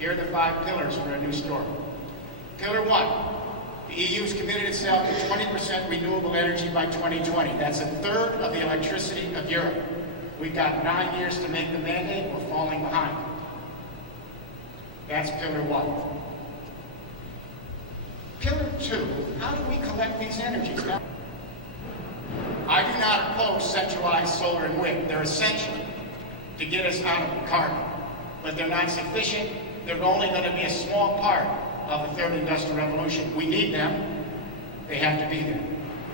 Here are the 5 pillars for a new story. Pillar 1, the EU's committed itself to 20% renewable energy by 2020. That's a third of the electricity of Europe. We've got 9 years to make the mandate. We're falling behind. That's pillar 1. Pillar 2, how do we collect these energies? Now, I do not oppose centralized solar and wind. They're essential to get us out of carbon, but they're not sufficient. They're only going to be a small part of the third industrial revolution. We need them. They have to be there.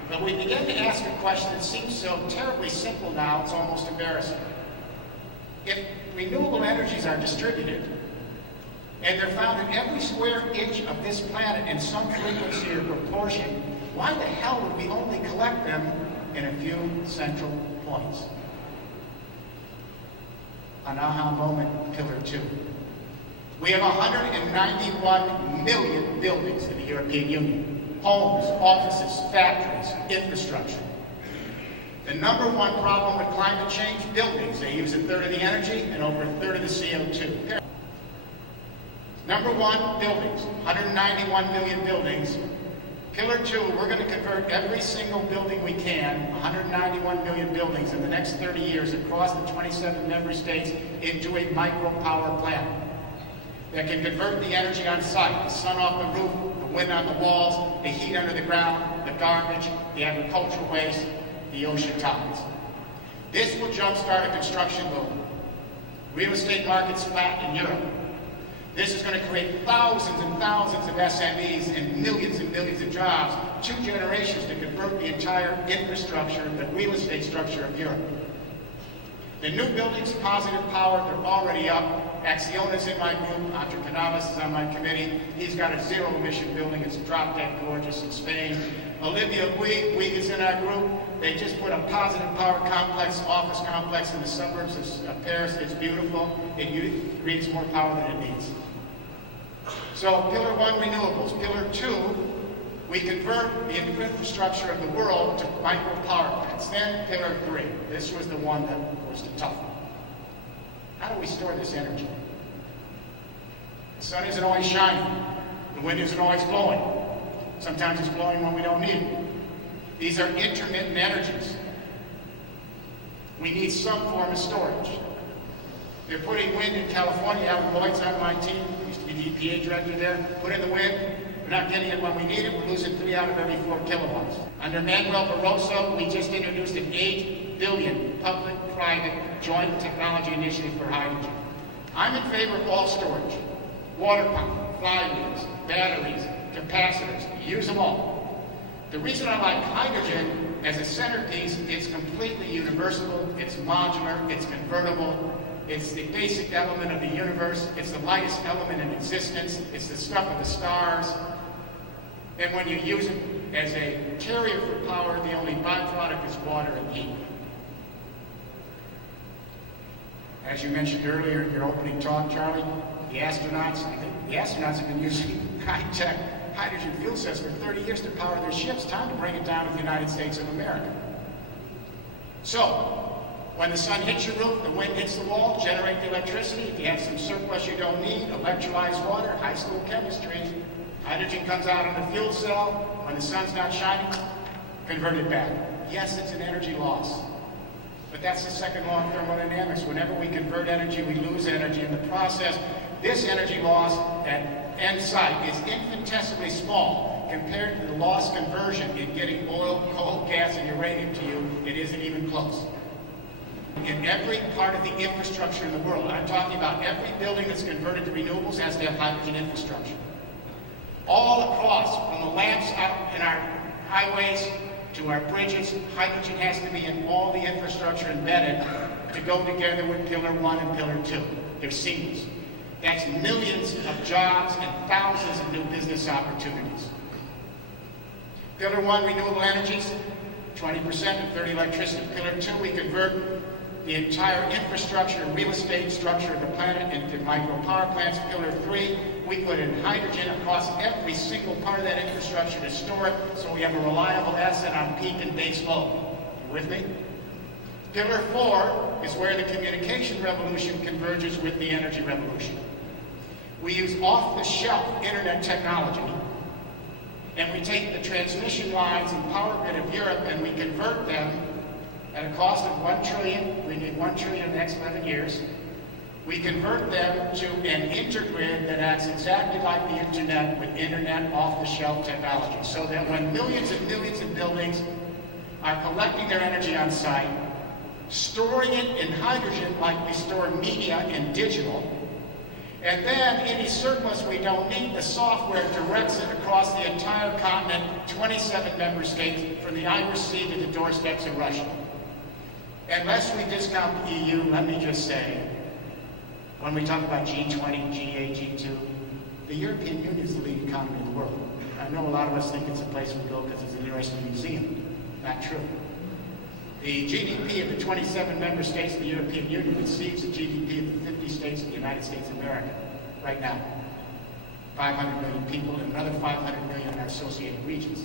But we begin to ask a question that seems so terribly simple now, it's almost embarrassing. If renewable energies are distributed, and they're found in every square inch of this planet in some frequency or proportion, why the hell would we only collect them in a few central points? An aha moment, pillar 2. We have 191 million buildings in the European Union. Homes, offices, factories, infrastructure. The number 1 problem with climate change, buildings. They use a third of the energy and over a third of the CO2. Number 1, buildings. 191 million buildings. Pillar 2, we're going to convert every single building we can, 191 million buildings in the next 30 years across the 27 member states into a micro power plant that can convert the energy on site, the sun off the roof, the wind on the walls, the heat under the ground, the garbage, the agricultural waste, the ocean tides. This will jumpstart a construction boom. Real estate markets flat in Europe. This is going to create thousands and thousands of SMEs and millions of jobs, 2 generations to convert the entire infrastructure, the real estate structure of Europe. The new buildings, positive power, they're already up. Acciona's in my group, Andre Canales is on my committee. He's got a zero-emission building. It's drop-dead gorgeous in Spain. Olivia Bouygues is in our group. They just put a positive power complex, office complex in the suburbs of Paris. It's beautiful. It creates more power than it needs. So pillar 1, renewables. Pillar 2, we convert the infrastructure of the world to micro power plants. Then pillar 3. This was the one that was the tough one. How do we store this energy? The sun isn't always shining. The wind isn't always blowing. Sometimes it's blowing when we don't need it. These are intermittent energies. We need some form of storage. They're putting wind in California. Alan Lloyd's on my team. He used to be the EPA director there. Put in the wind. We're not getting it when we need it. We're losing 3 out of every 4 kilowatts. Under Manuel Barroso, we just introduced an $8 billion public-private joint technology initiative for hydrogen. I'm in favor of all storage. Water pump, flywheels, batteries, capacitors. Use them all. The reason I like hydrogen as a centerpiece, it's completely universal, it's modular, it's convertible, it's the basic element of the universe, it's the lightest element in existence, it's the stuff of the stars. And when you use it as a carrier for power, the only byproduct is water and heat. As you mentioned earlier in your opening talk, Charlie, the astronauts have been using high-tech hydrogen fuel cells for 30 years to power their ships. Time to bring it down to the United States of America. So, when the sun hits your roof, the wind hits the wall, generate the electricity. If you have some surplus you don't need, electrolyze water, high school chemistry, hydrogen comes out on the fuel cell. When the sun's not shining, convert it back. Yes, it's an energy loss. But that's the second law of thermodynamics. Whenever we convert energy, we lose energy in the process. This energy loss at end site is infinitesimally small compared to the loss conversion in getting oil, coal, gas, and uranium to you. It isn't even close. In every part of the infrastructure in the world, and I'm talking about every building that's converted to renewables has to have hydrogen infrastructure. All across, from the lamps out in our highways to our bridges, hydrogen has to be in all the infrastructure embedded to go together with pillar 1 and pillar 2. They're seamless. That's millions of jobs and thousands of new business opportunities. Pillar 1, renewable energies, 20% of 30 electricity. Pillar 2, we convert the entire infrastructure and real estate structure of the planet into micro power plants. Pillar 3, we put in hydrogen across every single part of that infrastructure to store it so we have a reliable asset on peak and base load. You with me? Pillar 4 is where the communication revolution converges with the energy revolution. We use off-the-shelf internet technology, and we take the transmission lines and power grid of Europe and we convert them at a cost of $1 trillion. We need $1 trillion in the next 11 years. We convert them to an intergrid that acts exactly like the internet with internet off-the-shelf technology, so that when millions and millions of buildings are collecting their energy on site, storing it in hydrogen like we store media in digital, and then any surplus we don't need, the software directs it across the entire continent, 27 member states, from the Irish Sea to the doorsteps of Russia. Unless we discount the EU, let me just say, when we talk about G20, G8, G2, the European Union is the leading economy in the world. I know a lot of us think it's a place we go because it's an interesting museum. Not true. The GDP of the 27 member states of the European Union exceeds the GDP of the 50 states of the United States of America right now. 500 million people and another 500 million in our associated regions.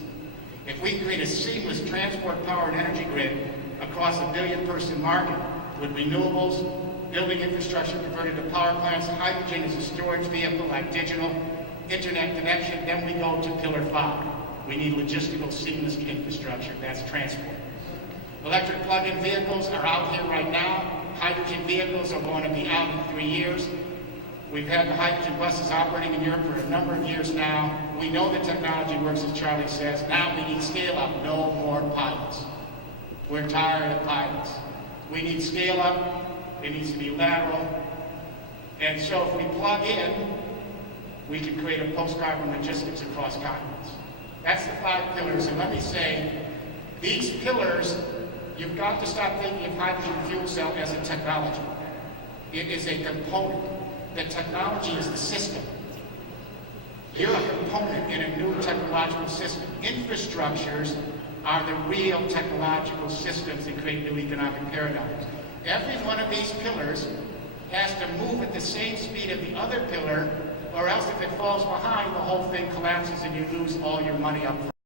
If we create a seamless transport, power, and energy grid across a billion-person market with renewables, building infrastructure converted to power plants, hydrogen as a storage vehicle like digital, internet connection, then we go to Pillar 5. We need logistical seamless infrastructure, that's transport. Electric plug-in vehicles are out here right now. Hydrogen vehicles are going to be out in 3 years. We've had the hydrogen buses operating in Europe for a number of years now. We know the technology works, as Charlie says. Now we need scale up, no more pilots. We're tired of pilots. We need scale up. It needs to be lateral. And so if we plug in, we can create a post-carbon logistics across continents. That's the 5 pillars. And let me say, these pillars, you've got to stop thinking of hydrogen fuel cell as a technology. It is a component. The technology is the system. You're a component in a new technological system. Infrastructures are the real technological systems that create new economic paradigms. Every one of these pillars has to move at the same speed of the other pillar, or else if it falls behind, the whole thing collapses and you lose all your money up front.